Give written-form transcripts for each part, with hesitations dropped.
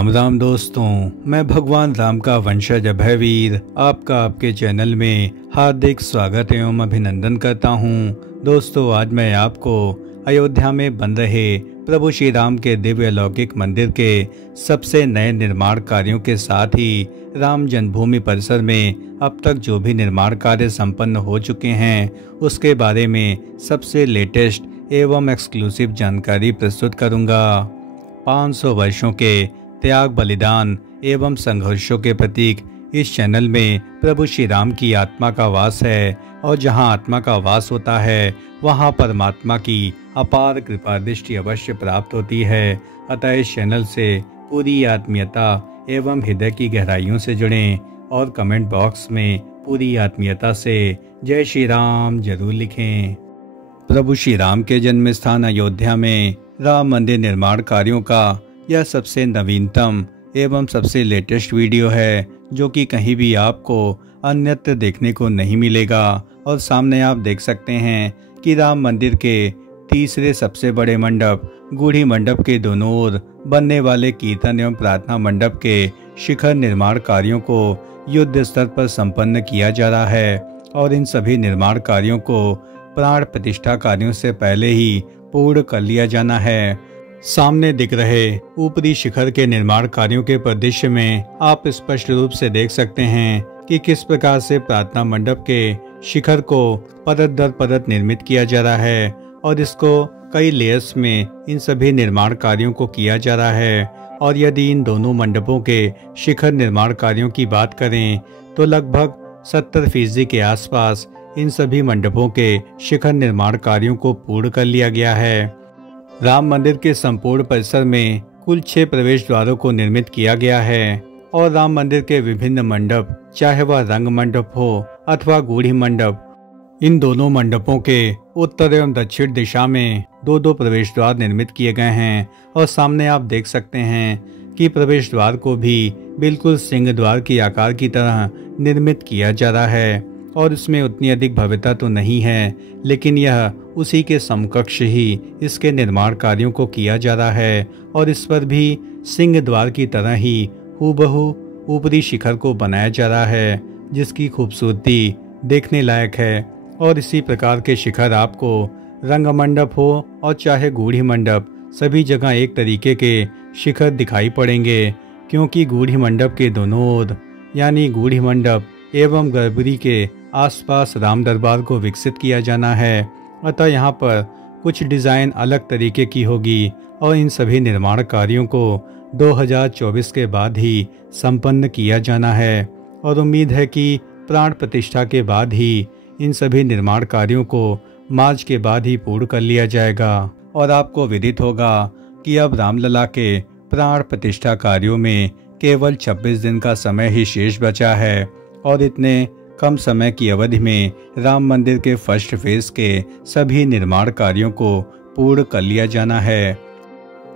राम राम दोस्तों, मैं भगवान राम का वंशज अभयवीर आपका आपके चैनल में हार्दिक स्वागत एवं अभिनंदन करता हूं। दोस्तों, आज मैं आपको अयोध्या में बन रहे प्रभु श्री राम के दिव्य अलौकिक मंदिर के सबसे नए निर्माण कार्यों के साथ ही राम जन्मभूमि परिसर में अब तक जो भी निर्माण कार्य संपन्न हो चुके हैं उसके बारे में सबसे लेटेस्ट एवं एक्सक्लूसिव जानकारी प्रस्तुत करूंगा। 500 वर्षों के त्याग, बलिदान एवं संघर्षों के प्रतीक इस चैनल में प्रभु श्री राम की आत्मा का वास है और जहां आत्मा का वास होता है वहां परमात्मा की अपार कृपा दृष्टि अवश्य प्राप्त होती है। अतः इस चैनल से पूरी आत्मीयता एवं हृदय की गहराइयों से जुड़ें और कमेंट बॉक्स में पूरी आत्मीयता से जय श्री राम जरूर लिखें। प्रभु श्री राम के जन्म स्थान अयोध्या में राम मंदिर निर्माण कार्यों का यह सबसे नवीनतम एवं सबसे लेटेस्ट वीडियो है जो कि कहीं भी आपको अन्यत्र देखने को नहीं मिलेगा। और सामने आप देख सकते हैं कि राम मंदिर के तीसरे सबसे बड़े मंडप गूढ़ी मंडप के दोनों ओर बनने वाले कीर्तन एवं प्रार्थना मंडप के शिखर निर्माण कार्यों को युद्ध स्तर पर संपन्न किया जा रहा है और इन सभी निर्माण कार्यों को प्राण प्रतिष्ठा कार्यों से पहले ही पूर्ण कर लिया जाना है। सामने दिख रहे ऊपरी शिखर के निर्माण कार्यों के परिदृश्य में आप स्पष्ट रूप से देख सकते हैं कि किस प्रकार से प्रार्थना मंडप के शिखर को परत दर परत निर्मित किया जा रहा है और इसको कई लेयर्स में इन सभी निर्माण कार्यों को किया जा रहा है। और यदि इन दोनों मंडपों के शिखर निर्माण कार्यों की बात करें तो लगभग 70% के आसपास इन सभी मंडपों के शिखर निर्माण कार्यों को पूर्ण कर लिया गया है। राम मंदिर के संपूर्ण परिसर में कुल 6 प्रवेश द्वारों को निर्मित किया गया है और राम मंदिर के विभिन्न मंडप, चाहे वह रंग मंडप हो अथवा गूढ़ी मंडप, इन दोनों मंडपों के उत्तर एवं दक्षिण दिशा में 2-2 प्रवेश द्वार निर्मित किए गए हैं। और सामने आप देख सकते हैं कि प्रवेश द्वार को भी बिल्कुल सिंह द्वार के आकार की तरह निर्मित किया जा रहा है और इसमें उतनी अधिक भव्यता तो नहीं है, लेकिन यह उसी के समकक्ष ही इसके निर्माण कार्यों को किया जा रहा है और इस पर भी सिंह द्वार की तरह ही हूबहू ऊपरी शिखर को बनाया जा रहा है जिसकी खूबसूरती देखने लायक है। और इसी प्रकार के शिखर आपको रंग मंडप हो और चाहे गूढ़ी मंडप, सभी जगह एक तरीके के शिखर दिखाई पड़ेंगे, क्योंकि गूढ़ी मंडप के दोनों ओर यानी गूढ़ी मंडप एवं गर्भगृह के आसपास राम दरबार को विकसित किया जाना है। अतः यहाँ पर कुछ डिजाइन अलग तरीके की होगी और इन सभी निर्माण कार्यों को 2024 के बाद ही संपन्न किया जाना है। और उम्मीद है कि प्राण प्रतिष्ठा के बाद ही इन सभी निर्माण कार्यों को मार्च के बाद ही पूर्ण कर लिया जाएगा। और आपको विदित होगा कि अब रामलला के प्राण प्रतिष्ठा कार्यों में केवल 26 दिन का समय ही शेष बचा है और इतने कम समय की अवधि में राम मंदिर के फर्स्ट फेज के सभी निर्माण कार्यों को पूर्ण कर लिया जाना है।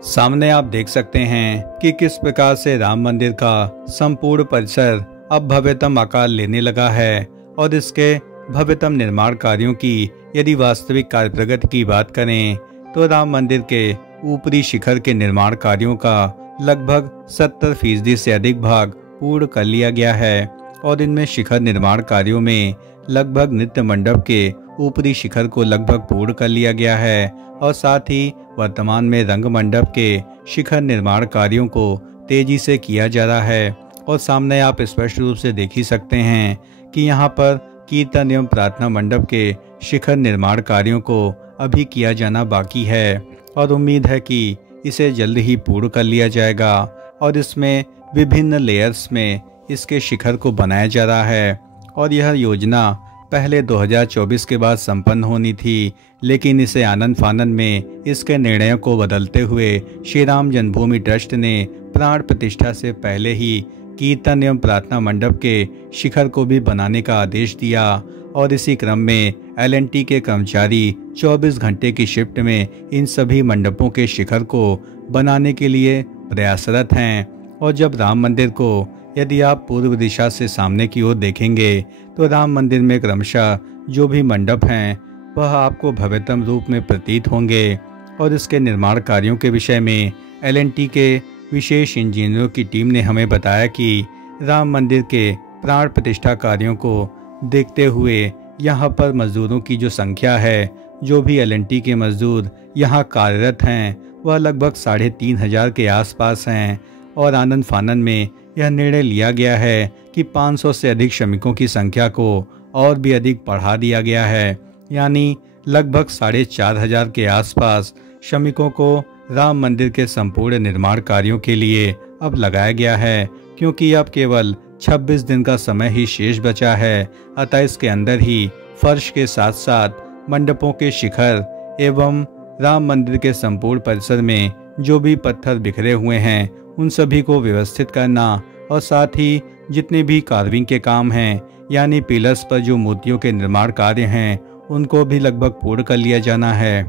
सामने आप देख सकते हैं कि किस प्रकार से राम मंदिर का संपूर्ण परिसर अब भव्यतम आकार लेने लगा है और इसके भव्यतम निर्माण कार्यों की यदि वास्तविक कार्य प्रगति की बात करें तो राम मंदिर के ऊपरी शिखर के निर्माण कार्यों का लगभग 70% से अधिक भाग पूर्ण कर लिया गया है और इनमें शिखर निर्माण कार्यों में लगभग नित्य मंडप के ऊपरी शिखर को लगभग पूर्ण कर लिया गया है और साथ ही वर्तमान में रंग मंडप के शिखर निर्माण कार्यों को तेजी से किया जा रहा है। और सामने आप स्पष्ट रूप से देख ही सकते हैं कि यहाँ पर कीर्तन एवं प्रार्थना मंडप के शिखर निर्माण कार्यों को अभी किया जाना बाकी है और उम्मीद है कि इसे जल्द ही पूर्ण कर लिया जाएगा। और इसमें विभिन्न लेयर्स में इसके शिखर को बनाया जा रहा है और यह योजना पहले 2024 के बाद संपन्न होनी थी, लेकिन इसे आनंद फानंद में इसके निर्णयों को बदलते हुए श्री राम जन्मभूमि ट्रस्ट ने प्राण प्रतिष्ठा से पहले ही कीर्तन एवं प्रार्थना मंडप के शिखर को भी बनाने का आदेश दिया। और इसी क्रम में LNT के कर्मचारी 24 घंटे की शिफ्ट में इन सभी मंडपों के शिखर को बनाने के लिए प्रयासरत हैं। और जब राम मंदिर को यदि आप पूर्व दिशा से सामने की ओर देखेंगे तो राम मंदिर में क्रमशः जो भी मंडप हैं वह आपको भव्यतम रूप में प्रतीत होंगे। और इसके निर्माण कार्यों के विषय में LNT के विशेष इंजीनियरों की टीम ने हमें बताया कि राम मंदिर के प्राण प्रतिष्ठा कार्यों को देखते हुए यहाँ पर मजदूरों की जो संख्या है, जो भी एल&टी के मजदूर यहाँ कार्यरत हैं, वह लगभग 3,500 के आसपास हैं। और आनंद फानन में यह निर्णय लिया गया है कि 500 से अधिक श्रमिकों की संख्या को और भी अधिक बढ़ा दिया गया है, यानी लगभग 4,500 के आसपास श्रमिकों को राम मंदिर के संपूर्ण निर्माण कार्यों के लिए अब लगाया गया है, क्योंकि अब केवल 26 दिन का समय ही शेष बचा है। अतः इसके अंदर ही फर्श के साथ साथ मंडपों के शिखर एवं राम मंदिर के संपूर्ण परिसर में जो भी पत्थर बिखरे हुए हैं उन सभी को व्यवस्थित करना और साथ ही जितने भी कार्विंग के काम हैं, यानी पिलर्स पर जो मूर्तियों के निर्माण कार्य हैं, उनको भी लगभग पूर्ण कर लिया जाना है।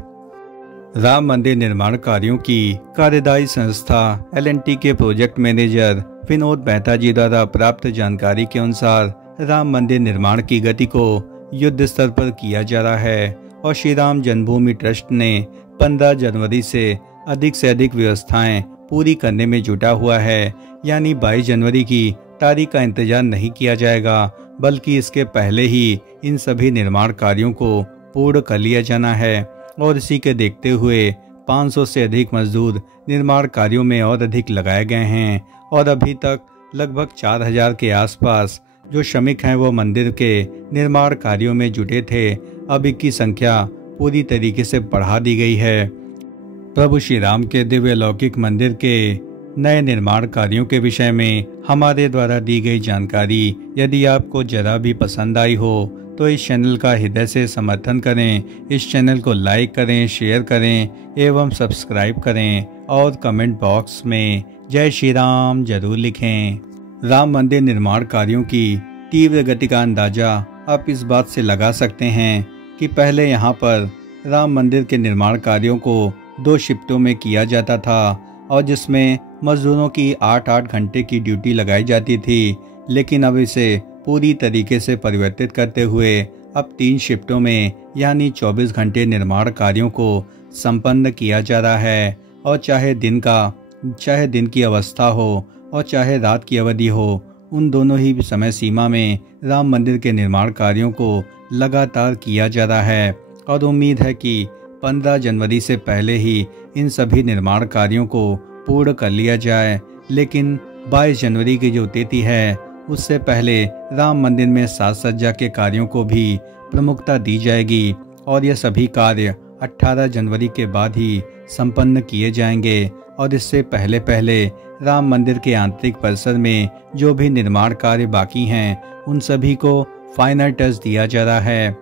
राम मंदिर निर्माण कार्यों की कार्यदायी संस्था एल&टी के प्रोजेक्ट मैनेजर विनोद मेहता जी द्वारा प्राप्त जानकारी के अनुसार राम मंदिर निर्माण की गति को युद्ध स्तर पर किया जा रहा है और श्री राम जन्मभूमि ट्रस्ट ने 15 जनवरी से अधिक व्यवस्थाएं पूरी करने में जुटा हुआ है, यानी 22 जनवरी की तारीख का इंतजार नहीं किया जाएगा, बल्कि इसके पहले ही इन सभी निर्माण कार्यों को पूर्ण कर लिया जाना है। और इसी के देखते हुए 500 से अधिक मजदूर निर्माण कार्यों में और अधिक लगाए गए हैं और अभी तक लगभग 4,000 के आसपास जो श्रमिक हैं वो मंदिर के निर्माण कार्यों में जुटे थे। अब इनकी संख्या पूरी तरीके से बढ़ा दी गई है। प्रभु श्री राम के दिव्य लौकिक मंदिर के नए निर्माण कार्यों के विषय में हमारे द्वारा दी गई जानकारी यदि आपको जरा भी पसंद आई हो तो इस चैनल का हृदय से समर्थन करें, इस चैनल को लाइक करें, शेयर करें एवं सब्सक्राइब करें और कमेंट बॉक्स में जय श्री राम जरूर लिखें। राम मंदिर निर्माण कार्यों की तीव्र गति का अंदाजा आप इस बात से लगा सकते हैं कि पहले यहाँ पर राम मंदिर के निर्माण कार्यों को 2 शिफ्टों में किया जाता था और जिसमें मजदूरों की 8-8 घंटे की ड्यूटी लगाई जाती थी, लेकिन अब इसे पूरी तरीके से परिवर्तित करते हुए अब 3 शिफ्टों में यानी 24 घंटे निर्माण कार्यों को संपन्न किया जा रहा है। और चाहे दिन की अवस्था हो और चाहे रात की अवधि हो, उन दोनों ही समय सीमा में राम मंदिर के निर्माण कार्यों को लगातार किया जा रहा है। और उम्मीद है कि 15 जनवरी से पहले ही इन सभी निर्माण कार्यों को पूर्ण कर लिया जाए, लेकिन 22 जनवरी की जो तिथि है उससे पहले राम मंदिर में साज सज्जा के कार्यों को भी प्रमुखता दी जाएगी और यह सभी कार्य 18 जनवरी के बाद ही संपन्न किए जाएंगे। और इससे पहले राम मंदिर के आंतरिक परिसर में जो भी निर्माण कार्य बाकी हैं उन सभी को फाइनल टच दिया जा रहा है।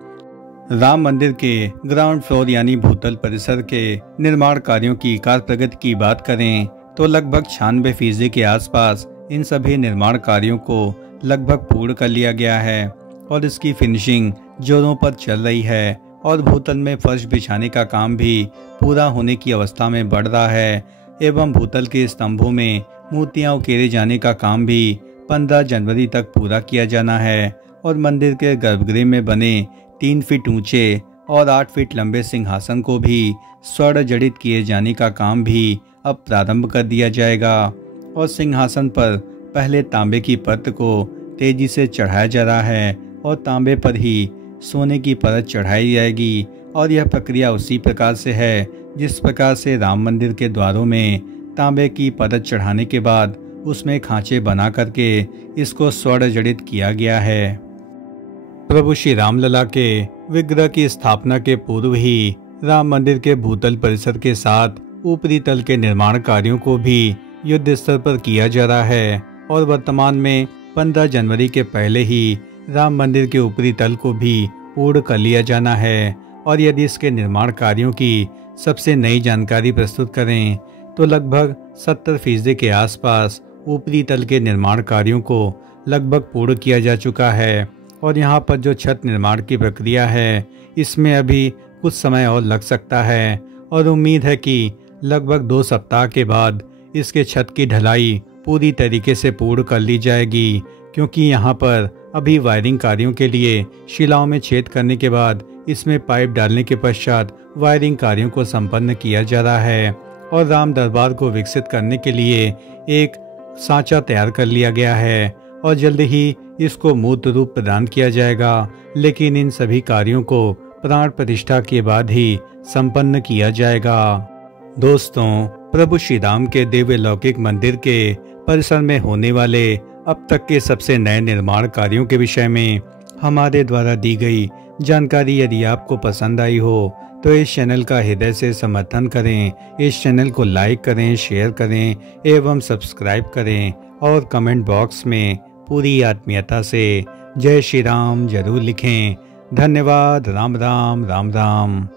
राम मंदिर के ग्राउंड फ्लोर यानी भूतल परिसर के निर्माण कार्यों की कार्य प्रगति की बात करें तो लगभग 96% के आसपास इन सभी निर्माण कार्यों को लगभग पूर्ण कर लिया गया है और इसकी फिनिशिंग जोरों पर चल रही है और भूतल में फर्श बिछाने का काम भी पूरा होने की अवस्था में बढ़ रहा है एवं भूतल के स्तंभों में मूर्तियां उकेरे जाने का काम भी 15 जनवरी तक पूरा किया जाना है और मंदिर के गर्भगृह में बने 3 फीट ऊंचे और 8 फीट लंबे सिंहासन को भी स्वर्ण जड़ित किए जाने का काम भी अब प्रारंभ कर दिया जाएगा। और सिंहासन पर पहले तांबे की परत को तेजी से चढ़ाया जा रहा है और तांबे पर ही सोने की परत चढ़ाई जाएगी। और यह प्रक्रिया उसी प्रकार से है जिस प्रकार से राम मंदिर के द्वारों में तांबे की परत चढ़ाने के बाद उसमें खांचे बना करके इसको स्वर्ण जड़ित किया गया है। प्रभु श्री रामलला के विग्रह की स्थापना के पूर्व ही राम मंदिर के भूतल परिसर के साथ ऊपरी तल के निर्माण कार्यों को भी युद्ध स्तर पर किया जा रहा है और वर्तमान में 15 जनवरी के पहले ही राम मंदिर के ऊपरी तल को भी पूर्ण कर लिया जाना है। और यदि इसके निर्माण कार्यों की सबसे नई जानकारी प्रस्तुत करें तो लगभग 70% के आसपास ऊपरी तल के निर्माण कार्यों को लगभग पूर्ण किया जा चुका है। और यहाँ पर जो छत निर्माण की प्रक्रिया है इसमें अभी कुछ समय और लग सकता है और उम्मीद है कि लगभग 2 सप्ताह के बाद इसके छत की ढलाई पूरी तरीके से पूर्ण कर ली जाएगी, क्योंकि यहाँ पर अभी वायरिंग कार्यों के लिए शिलाओं में छेद करने के बाद इसमें पाइप डालने के पश्चात वायरिंग कार्यों को संपन्न किया जा रहा है। और राम दरबार को विकसित करने के लिए एक सांचा तैयार कर लिया गया है और जल्द ही इसको मूर्त रूप प्रदान किया जाएगा। लेकिन इन सभी कार्यों को प्राण प्रतिष्ठा के बाद ही संपन्न किया जाएगा। दोस्तों, प्रभु श्री राम के दिव्य लौकिक मंदिर के परिसर में होने वाले अब तक के सबसे नए निर्माण कार्यों के विषय में हमारे द्वारा दी गई जानकारी यदि आपको पसंद आई हो तो इस चैनल का हृदय से समर्थन करें, इस चैनल को लाइक करें, शेयर करें एवं सब्सक्राइब करें और कमेंट बॉक्स में पूरी आत्मीयता से जय श्री राम जरूर लिखें। धन्यवाद। राम राम राम राम।